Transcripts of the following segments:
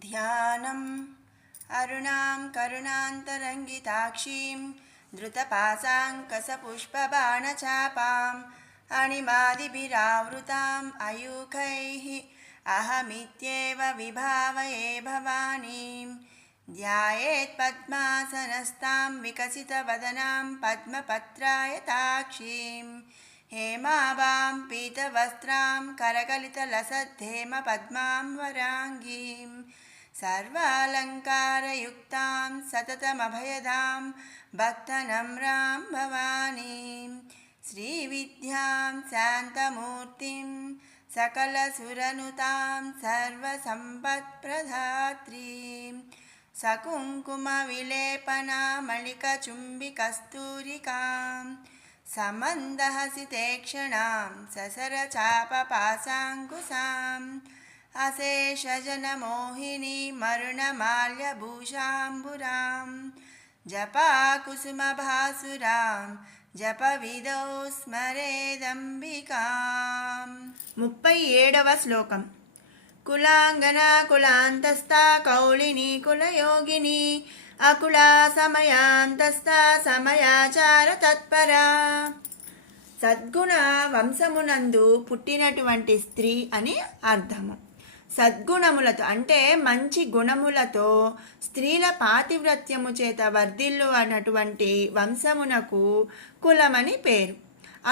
ध्यानम् अरुणां करुणान्तरङ्गिताक्षीं धृतपाशाङ्कसपुष्पबाणचापाम् अणिमादिभिरावृताम् अयूखैः अहमित्येव विभावये भवानीं ध्यायेत् पद्मासनस्तां विकसितवदनां पद्मपत्रायताक्षीं हेमाभां पीतवस्त्रां करकलितलसद्धेमपद्मां वराङ्गीं सर्वालङ्कारयुक्तां सततमभयदां भक्तनम्रां भवानीं श्रीविद्यां शान्तमूर्तिं सकलसुरनुतां सर्वसम्पत्प्रदात्रीं सकुङ्कुमविलेपनामलिकचुम्बिकस्तूरिकां समन्दहसितेक्षणां ससरचापपाशाङ्कुशाम् अशेषजनमोहिनीमरुणमाल्यभूषाम्बुरां जपाकुसुमभासुरां जपविदौ स्मरेदम्बिकाम्. 37వ శ్లోకం. కులాంగనా కులాంతస్థా కౌళిని కులయోగిని అకులా సమయాంతస్థా సమయాచార తత్పరా. సద్గుణ వంశమునందు పుట్టినటువంటి స్త్రీ అని అర్థము. సద్గుణములతో అంటే మంచి గుణములతో స్త్రీల పాతివ్రత్యము చేత వర్ధిల్లు అన్నటువంటి వంశమునకు కులమని పేరు.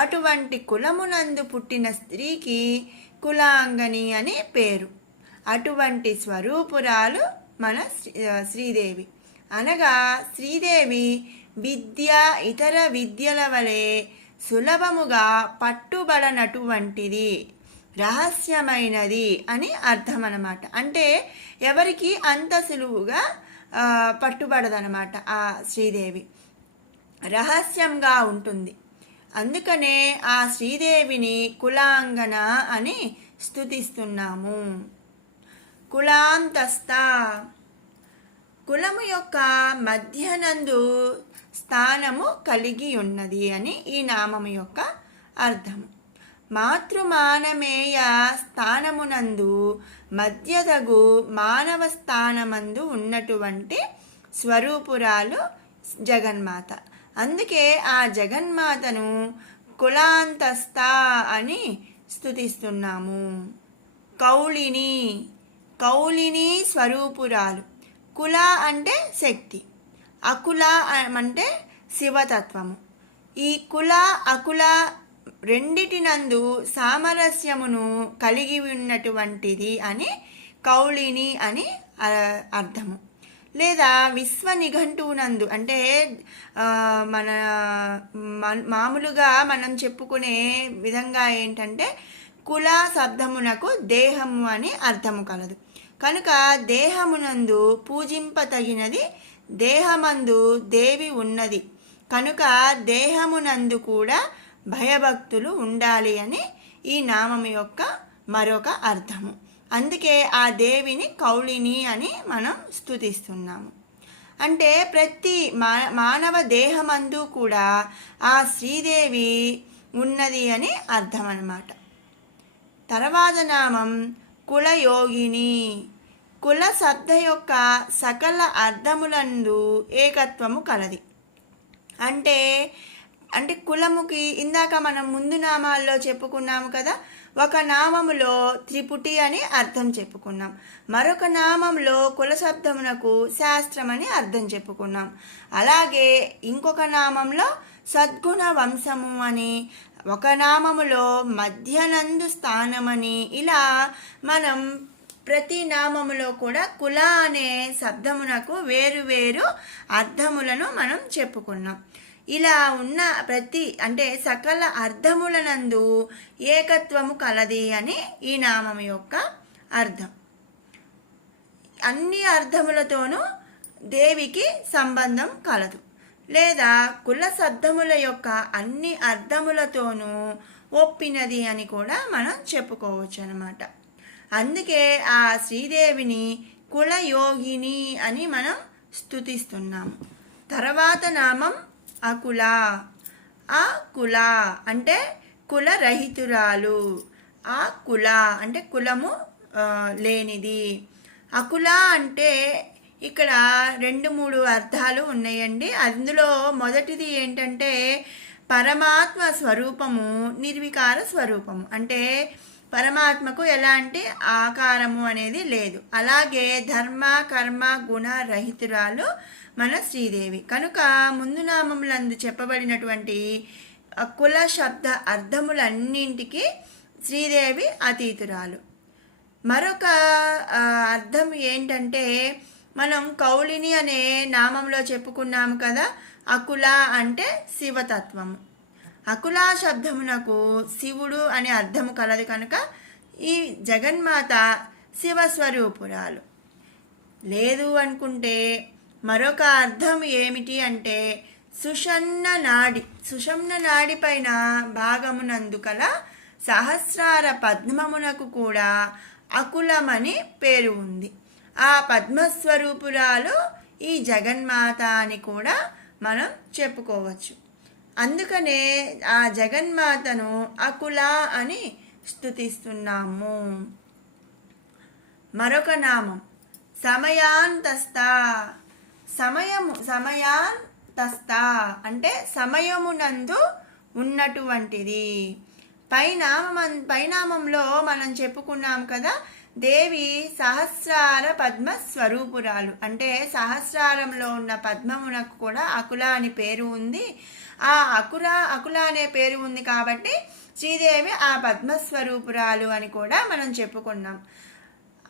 అటువంటి కులమునందు పుట్టిన స్త్రీకి కులాంగని అని పేరు. అటువంటి స్వరూపురాలు మన శ్రీదేవి. అనగా శ్రీదేవి విద్య ఇతర విద్యల వలె సులభముగా పట్టుబడనటువంటిది, రహస్యమైనది అని అర్థం అన్నమాట. అంటే ఎవరికి అంత సులువుగా పట్టుబడదనమాట. ఆ శ్రీదేవి రహస్యంగా ఉంటుంది. అందుకనే ఆ శ్రీదేవిని కులాంగన అని స్తుతిస్తున్నాము. కులాంతస్థ కులము యొక్క మధ్యనందు స్థానము కలిగి ఉన్నది అని ఈ నామము యొక్క అర్థము. మాతృమానమేయ స్థానమునందు మధ్యదగు మానవ స్థానమందు ఉన్నటువంటి స్వరూపురాలు జగన్మాత. అందుకే ఆ జగన్మాతను కులాంతస్థ అని స్తుతిస్తున్నాము. కౌళిని కౌళిని స్వరూపురాలు. కుల అంటే శక్తి, అకుల అంటే శివతత్వము. ఈ కుల అకుల రెండిటినందు సామరస్యమును కలిగి ఉన్నటువంటిది అని కౌళిని అని అర్థము. లేదా విశ్వ నిఘంటువునందు అంటే మన మామూలుగా మనం చెప్పుకునే విధంగా ఏంటంటే కుల శబ్దమునకు దేహము అని అర్థము కలదు. కనుక దేహమునందు పూజింపతగినది, దేహమందు దేవి ఉన్నది కనుక దేహమునందు కూడా భయభక్తులు ఉండాలి అని ఈ నామము యొక్క మరొక అర్థము. అందుకే ఆ దేవిని కౌళిని అని మనం స్తుతిస్తున్నాము. అంటే ప్రతి మానవ దేహమందు కూడా ఆ శ్రీదేవి ఉన్నది అని అర్థం అన్నమాట. తర్వాత నామం కులయోగిని. కుల శబ్ద యొక్క సకల అర్థములందు ఏకత్వము కలది. అంటే అంటే కులముకి ఇందాక మనం ముందు నామాల్లో చెప్పుకున్నాము కదా. ఒక నామములో త్రిపుటి అని అర్థం చెప్పుకున్నాం, మరొక నామంలో కుల శబ్దమునకు శాస్త్రం అని అర్థం చెప్పుకున్నాం. అలాగే ఇంకొక నామంలో సద్గుణ వంశము అని, ఒక నామములో మధ్యనందు స్థానమని, ఇలా మనం ప్రతి నామములో కూడా కుల అనే శబ్దమునకు వేరు వేరు అర్థములను మనం చెప్పుకున్నాం. ఇలా ఉన్న ప్రతి అంటే సకల అర్థములనందు ఏకత్వము కలది అని ఈ నామము యొక్క అర్థం. అన్ని అర్థములతోనూ దేవికి సంబంధం కలదు. లేదా కుల శబ్దముల యొక్క అన్ని అర్థములతోనూ ఒప్పినది అని కూడా మనం చెప్పుకోవచ్చు అన్నమాట. అందుకే ఆ శ్రీదేవిని కులయోగిని అని మనం స్తుతిస్తున్నాము. తర్వాత నామం అకుల. అకుల అంటే కులరహితురాలు. ఆ కుల అంటే కులము లేనిది. అకుల అంటే ఇక్కడ 2-3 అర్థాలు ఉన్నాయండి. అందులో మొదటిది ఏంటంటే పరమాత్మ స్వరూపము నిర్వికార స్వరూపము, అంటే పరమాత్మకు ఎలాంటి ఆకారము అనేది లేదు. అలాగే ధర్మ కర్మ గుణ రహితురాలు మన శ్రీదేవి కనుక ముందు నామములందు చెప్పబడినటువంటి కుల శబ్ద అర్థములన్నింటికి శ్రీదేవి అతీతురాలు. మరొక అర్థం ఏంటంటే మనం కౌలిని అనే నామంలో చెప్పుకున్నాము కదా, అకుల అంటే శివతత్వము. అకులా శబ్దమునకు శివుడు అనే అర్థము కలదు కనుక ఈ జగన్మాత శివస్వరూపురాలు. లేదు అనుకుంటే మరొక అర్థం ఏమిటి అంటే సుషమ్న నాడి పైన భాగమునందు కల సహస్రార పద్మమునకు కూడా అకులమని పేరు ఉంది. ఆ పద్మస్వరూపురాలు ఈ జగన్మాత అని కూడా మనం చెప్పుకోవచ్చు. అందుకనే ఆ జగన్మాతను అకుల అని స్తుతిస్తున్నాము. మరొక నామం సమయాంతస్థ. సమయాంతస్థ అంటే సమయమునందు ఉన్నటువంటిది. పైనామంలో మనం చెప్పుకున్నాం కదా, దేవి సహస్రార పద్మ స్వరూపురాలు, అంటే సహస్రారంలో ఉన్న పద్మమునకు కూడా అకుల అని పేరు ఉంది. ఆ అకుల అనే పేరు ఉంది కాబట్టి శ్రీదేవి ఆ పద్మస్వరూపురాలు అని కూడా మనం చెప్పుకున్నాం.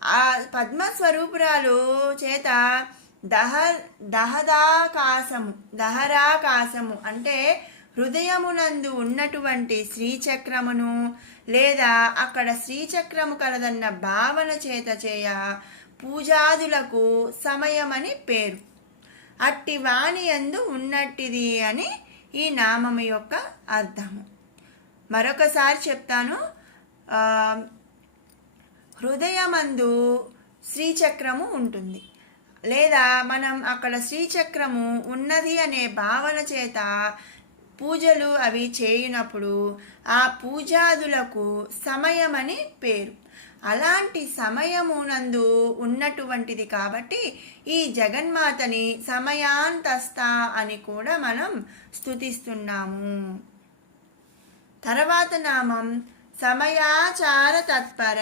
ఆ పద్మస్వరూపురాలు చేత దహరాకాశము అంటే హృదయమునందు ఉన్నటువంటి శ్రీచక్రమును లేదా అక్కడ శ్రీచక్రము కలదన్న భావన చేత పూజాదులకు సమయమని పేరు. అట్టి వాణి యందు ఉన్నట్టిది అని ఈ నామము యొక్క అర్థము. మరొకసారి చెప్తాను. హృదయమందు శ్రీచక్రము ఉంటుంది, లేదా మనం అక్కడ శ్రీచక్రము ఉన్నది అనే భావన చేత పూజలు అవి చేయునప్పుడు ఆ పూజాదులకు సమయమని పేరు. అలాంటి సమయమునందు ఉన్నటువంటిది కాబట్టి ఈ జగన్మాతని సమయాంతస్థ అని కూడా మనం స్తుతిస్తున్నాము. తర్వాత నామం సమయాచార తత్పర.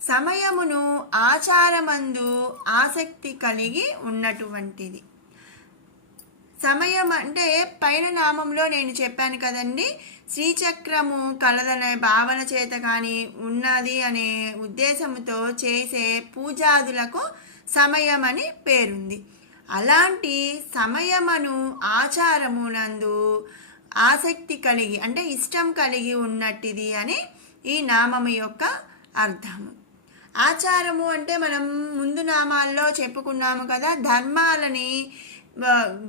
సమయమును ఆచారమందు ఆసక్తి కలిగి ఉన్నటువంటిది. సమయం అంటే పైన నామంలో నేను చెప్పాను కదండి, శ్రీచక్రము కలదనే భావన చేత కానీ ఉన్నది అనే ఉద్దేశంతో చేసే పూజాదులకు సమయం అని పేరుంది. అలాంటి సమయమును ఆచారమునందు ఆసక్తి కలిగి అంటే ఇష్టం కలిగి ఉన్నట్టిది అని ఈ నామము యొక్క అర్థము. ఆచారము అంటే మనం ముందు నామాల్లో చెప్పుకున్నాము కదా, ధర్మాలని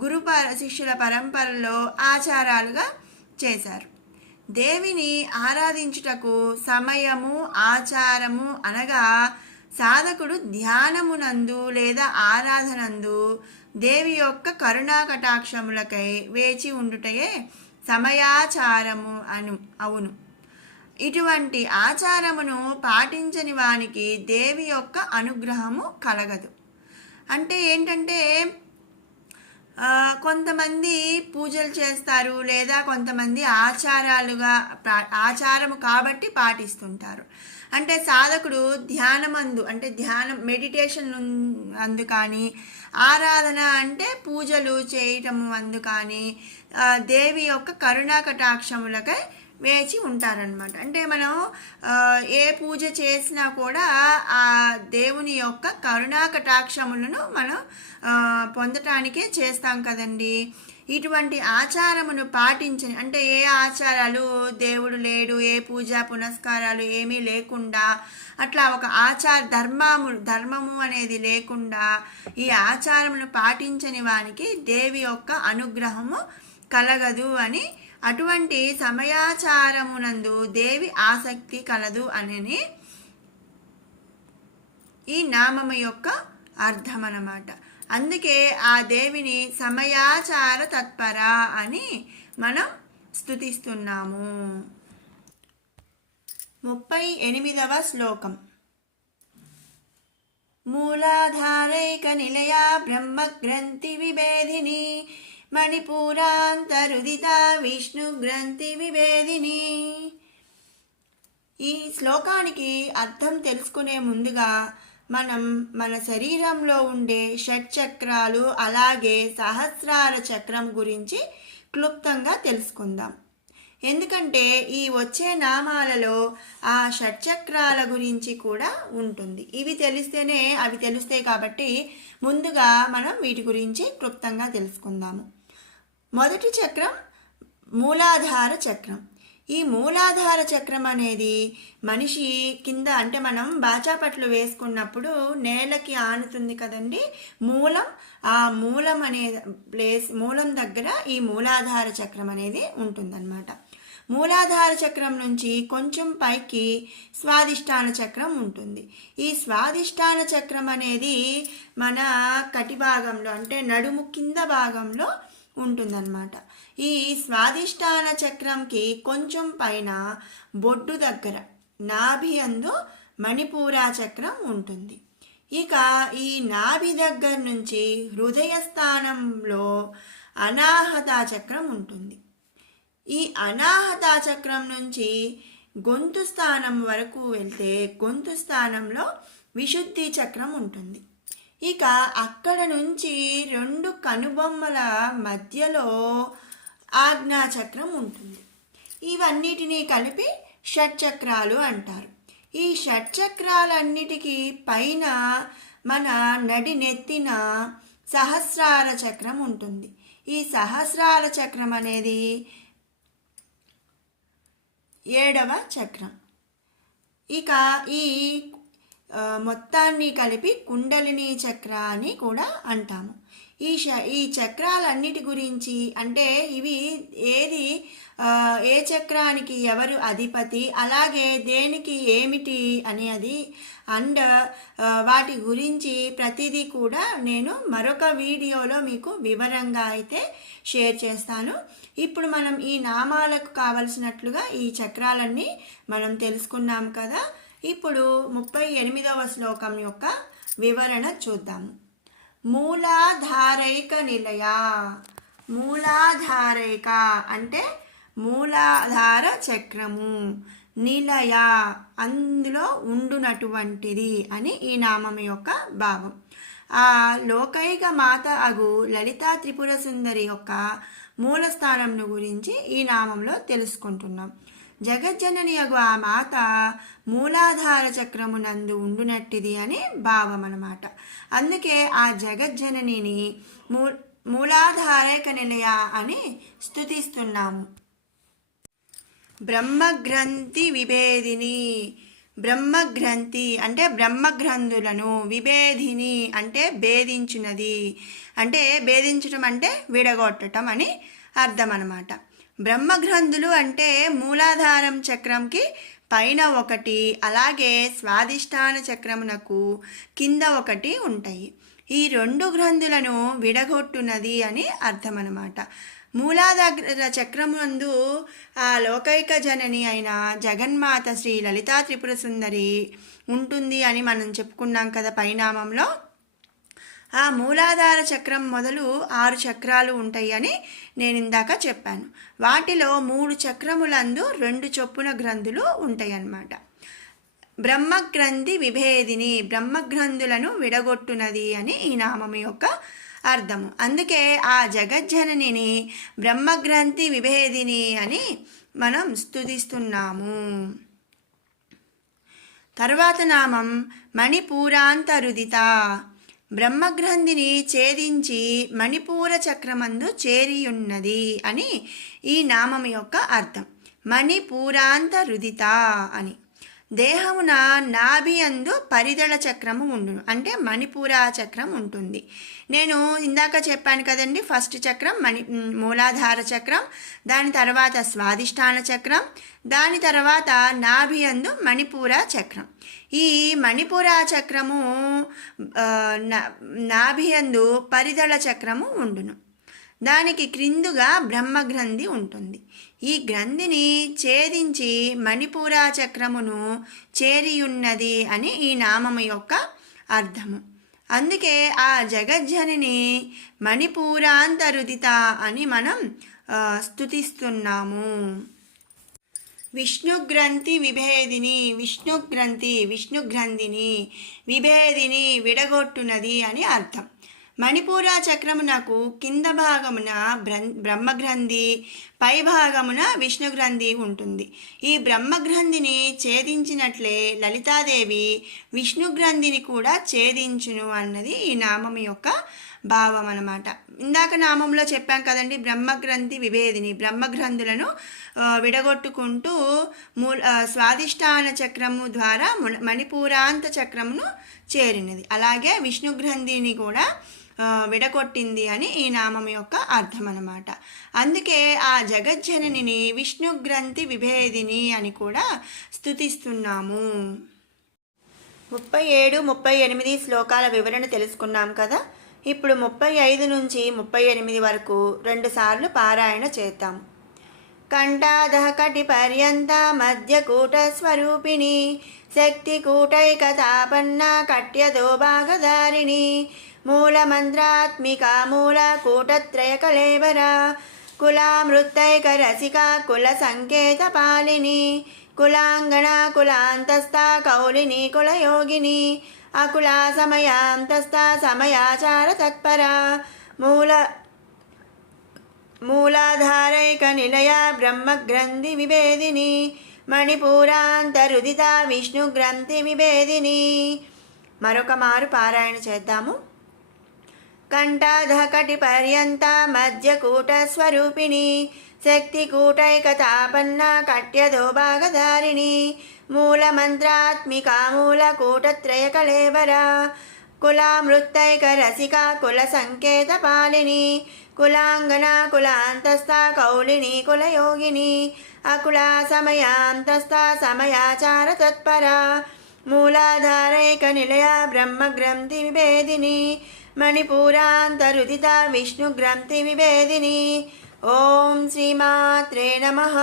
గురు శిష్యుల పరంపరలో ఆచారాలుగా చేశారు. దేవిని ఆరాధించుటకు సమయము ఆచారము అనగా సాధకుడు ధ్యానమునందు లేదా ఆరాధనందు దేవి యొక్క కరుణా కటాక్షములకై వేచి ఉండుటయే సమయాచారము అవును. ఇటువంటి ఆచారమును పాటించని వానికి దేవి యొక్క అనుగ్రహము కలగదు. అంటే ఏంటంటే కొంతమంది పూజలు చేస్తారు, లేదా కొంతమంది ఆచారము కాబట్టి పాటిస్తుంటారు. అంటే సాధకుడు ధ్యానమందు అంటే మెడిటేషన్ అందు కానీ, ఆరాధన అంటే పూజలు చేయటము అందు కానీ దేవి యొక్క కరుణా కటాక్షములకై వేచి ఉంటారనమాట. అంటే మనం ఏ పూజ చేసినా కూడా ఆ దేవుని యొక్క కరుణా కటాక్షములను మనం పొందటానికే చేస్తాం కదండి. ఇటువంటి ఆచారమును పాటించని అంటే ఏ ఆచారాలు దేవుడు లేడు, ఏ పూజా పునస్కారాలు ఏమీ లేకుండా అట్లా ఒక ధర్మము అనేది లేకుండా ఈ ఆచారమును పాటించని వానికి దేవి యొక్క అనుగ్రహము కలగదు అని, అటువంటి సమయాచారమునందు దేవి ఆసక్తి కలదు అని ఈ నామము యొక్క అర్థం అన్నమాట. అందుకే ఆ దేవిని సమయాచార తత్పర అని మనం స్తుతిస్తున్నాము. 38వ శ్లోకం. మూలాధారైక నిలయా బ్రహ్మగ్రంథి విభేదిని మణిపూరాంతరుదిత విష్ణు గ్రంథి విభేదిని. ఈ శ్లోకానికి అర్థం తెలుసుకునే ముందుగా మనం మన శరీరంలో ఉండే షట్చక్రాలు అలాగే సహస్రార చక్రం గురించి క్లుప్తంగా తెలుసుకుందాం. ఎందుకంటే ఈ వచ్చే నామాలలో ఆ షట్చక్రాల గురించి కూడా ఉంటుంది. ఇవి తెలిస్తేనే అవి తెలుస్తాయి కాబట్టి ముందుగా మనం వీటి గురించి క్లుప్తంగా తెలుసుకుందాము. మొదటి చక్రం మూలాధార చక్రం. ఈ మూలాధార చక్రం అనేది మనిషి కింద, అంటే మనం బాచాపట్లు వేసుకున్నప్పుడు నేలకి ఆనుతుంది కదండి మూలం. ఆ మూలం అనే మూలం దగ్గర ఈ మూలాధార చక్రం అనేది ఉంటుందన్నమాట. మూలాధార చక్రం నుంచి కొంచెం పైకి స్వాదిష్టాన చక్రం ఉంటుంది. ఈ స్వాదిష్టాన చక్రం అనేది మన కటి భాగంలో, అంటే నడుము కింద భాగంలో ఉంటుందన్నమాట. ఈ స్వాదిష్టాన చక్రంకి కొంచెం పైన బొడ్డు దగ్గర నాభి అందు మణిపూరా చక్రం ఉంటుంది. ఇక ఈ నాభి దగ్గర నుంచి హృదయ స్థానంలో అనాహత చక్రం ఉంటుంది. ఈ అనాహత చక్రం నుంచి గొంతు స్థానం వరకు వెళ్తే గొంతు స్థానంలో విశుద్ధి చక్రం ఉంటుంది. ఇక అక్కడ నుంచి రెండు కనుబొమ్మల మధ్యలో ఆజ్ఞాచక్రం ఉంటుంది. ఇవన్నిటినీ కలిపి షట్చక్రాలు అంటారు. ఈ షట్చక్రాలన్నిటికీ పైన మన నడి నెత్తిన సహస్రార చక్రం ఉంటుంది. ఈ సహస్రార చక్రం అనేది 7వ చక్రం. ఇక ఈ మొత్తాన్ని కలిపి కుండలిని చక్ర అని కూడా అంటాము. ఈ చక్రాలన్నిటి గురించి, అంటే ఇవి ఏ చక్రానికి ఎవరు అధిపతి, అలాగే దేనికి ఏమిటి అనేది అండ్ వాటి గురించి ప్రతిదీ కూడా నేను మరొక వీడియోలో మీకు వివరంగా అయితే షేర్ చేస్తాను. ఇప్పుడు మనం ఈ నామాలకు కావలసినట్లుగా ఈ చక్రాలన్నీ మనం తెలుసుకున్నాం కదా. ఇప్పుడు 38వ శ్లోకం యొక్క వివరణ చూద్దాము. మూలాధారైక నిలయ. మూలాధారైక అంటే మూలాధార చక్రము, నిలయ అందులో ఉండునటువంటిది అని ఈ నామం యొక్క భావం. ఆ లోకైక మాత అగు లలితా త్రిపుర సుందరి యొక్క మూలస్థానంను గురించి ఈ నామంలో తెలుసుకుంటున్నాం. జగజ్జనని అగు ఆ మాత మూలాధార చక్రము నందు ఉండునట్టిది అని భావం అన్నమాట. అందుకే ఆ జగజ్జననిని మూలాధారైక నిలయ అని స్తుతిస్తున్నాము. బ్రహ్మగ్రంథి విభేదిని. బ్రహ్మగ్రంథి అంటే బ్రహ్మగ్రంథులను, విభేదిని అంటే భేదించినది, అంటే భేదించటం అంటే విడగొట్టడం అని అర్థం అన్నమాట. బ్రహ్మగ్రంథులు అంటే మూలాధారం చక్రంకి పైన ఒకటి, అలాగే స్వాదిష్టాన చక్రమునకు కింద ఒకటి ఉంటాయి. ఈ రెండు గ్రంథులను విడగొట్టునది అని అర్థం అన్నమాట. మూలాధార చక్రమునందు ఆ లోకైక జనని అయిన జగన్మాత శ్రీ లలితా త్రిపుర సుందరి ఉంటుంది అని మనం చెప్పుకున్నాం కదా పైనామంలో. ఆ మూలాధార చక్రం మొదలు 6 చక్రాలు ఉంటాయి అని నేను ఇందాక చెప్పాను. వాటిలో 3 చక్రములందు 2 చొప్పున గ్రంథులు ఉంటాయి అన్నమాట. బ్రహ్మగ్రంథి విభేదిని, బ్రహ్మగ్రంథులను విడగొట్టునది అని ఈ నామం యొక్క అర్థము. అందుకే ఆ జగజ్జననిని బ్రహ్మగ్రంథి విభేదిని అని మనం స్తుతిస్తున్నాము. తర్వాత నామం మణిపూరాంతరుదిత. బ్రహ్మగ్రంథిని ఛేదించి మణిపూర చక్రమందు చేరియున్నది అని ఈ నామం యొక్క అర్థం. మణిపూరాంతరుదిత అని. దేహమున నాభి అందు పరిదళ చక్రము ఉండును, అంటే మణిపూర చక్రం ఉంటుంది. నేను ఇందాక చెప్పాను కదండి, ఫస్ట్ చక్రం మూలాధార చక్రం, దాని తర్వాత స్వాదిష్టాన చక్రం, దాని తర్వాత నాభి అందు మణిపూర చక్రం. ఈ మణిపూర చక్రము నాభి అందు పరిదళ చక్రము ఉండును. దానికి క్రిందుగా బ్రహ్మగ్రంథి ఉంటుంది. ఈ గ్రంథిని ఛేదించి మణిపూర చక్రమును చేరియున్నది అని ఈ నామము యొక్క అర్థము. అందుకే ఆ జగజ్జనని మణిపూరాంతరుదిత అని మనం స్తుతిస్తున్నాము. విష్ణుగ్రంథి విభేదిని, విష్ణుగ్రంథిని విభేదిని విడగొట్టునది అని అర్థం. మణిపూర చక్రమునకు కింద భాగమున బ్రహ్మగ్రంథి, పై భాగమున విష్ణుగ్రంథి ఉంటుంది. ఈ బ్రహ్మగ్రంథిని ఛేదించినట్లే లలితాదేవి విష్ణుగ్రంథిని కూడా ఛేదించును అన్నది ఈ నామం యొక్క భావం అన్నమాట. ఇందాక నామంలో చెప్పాం కదండి, బ్రహ్మగ్రంథి విభేదిని, బ్రహ్మగ్రంథులను విడగొట్టుకుంటూ స్వాదిష్టాన చక్రము ద్వారా మణిపూరాంత చక్రమును చేరినది. అలాగే విష్ణుగ్రంథిని కూడా విడగొట్టింది అని ఈ నామం యొక్క అర్థం అన్నమాట. అందుకే ఆ జగజ్జననిని విష్ణుగ్రంథి విభేదిని అని కూడా స్తుతిస్తున్నాము. 37, 38 శ్లోకాల వివరణ తెలుసుకున్నాం కదా. ఇప్పుడు 35 నుంచి 38 వరకు 2 సార్లు పారాయణ చేద్దాం. కంఠాదః కటి పర్యంత మధ్యకూట స్వరూపిణి శక్తికూటైకతాపన్న కట్యదో భాగధారిణి మూలమంత్రాత్మికా మూలకూటత్రయ కళేబర కులామృత్తైక రసికా కుల సంకేత పాలిని కులాంగణ కులాంతస్థా కౌలిని కులయోగిని అకులా సమయాంతస్థా సమయాచార తత్పరా మూలాధారైక నిలయ బ్రహ్మగ్రంథి విభేదిని మణిపూరాంతరుదిత విష్ణుగ్రంథి విభేదిని. మరొక మారు పారాయణ చేద్దాము. కంఠాధ కటి పర్యంత మధ్యకూట స్వరూపిణి శక్తికూటైకతాపన్న కట్యదో భాగధారిణి మూలమంత్రాత్మికా మూలకూటత్రయ కళేబర కులామృత్తైక రసికా కుల సంకేత పాలిని కులాంగన కులాంతస్థా కౌలిని కులయోగిని అకులా సమయాంతస్థా సమయాచార తత్పరా మూలాధారైక నిలయ బ్రహ్మగ్రంథి విభేదిని మణిపూరాంతరుదిత విష్ణుగ్రంథి విభేదిని. ఓం శ్రీమాత్రే నమః.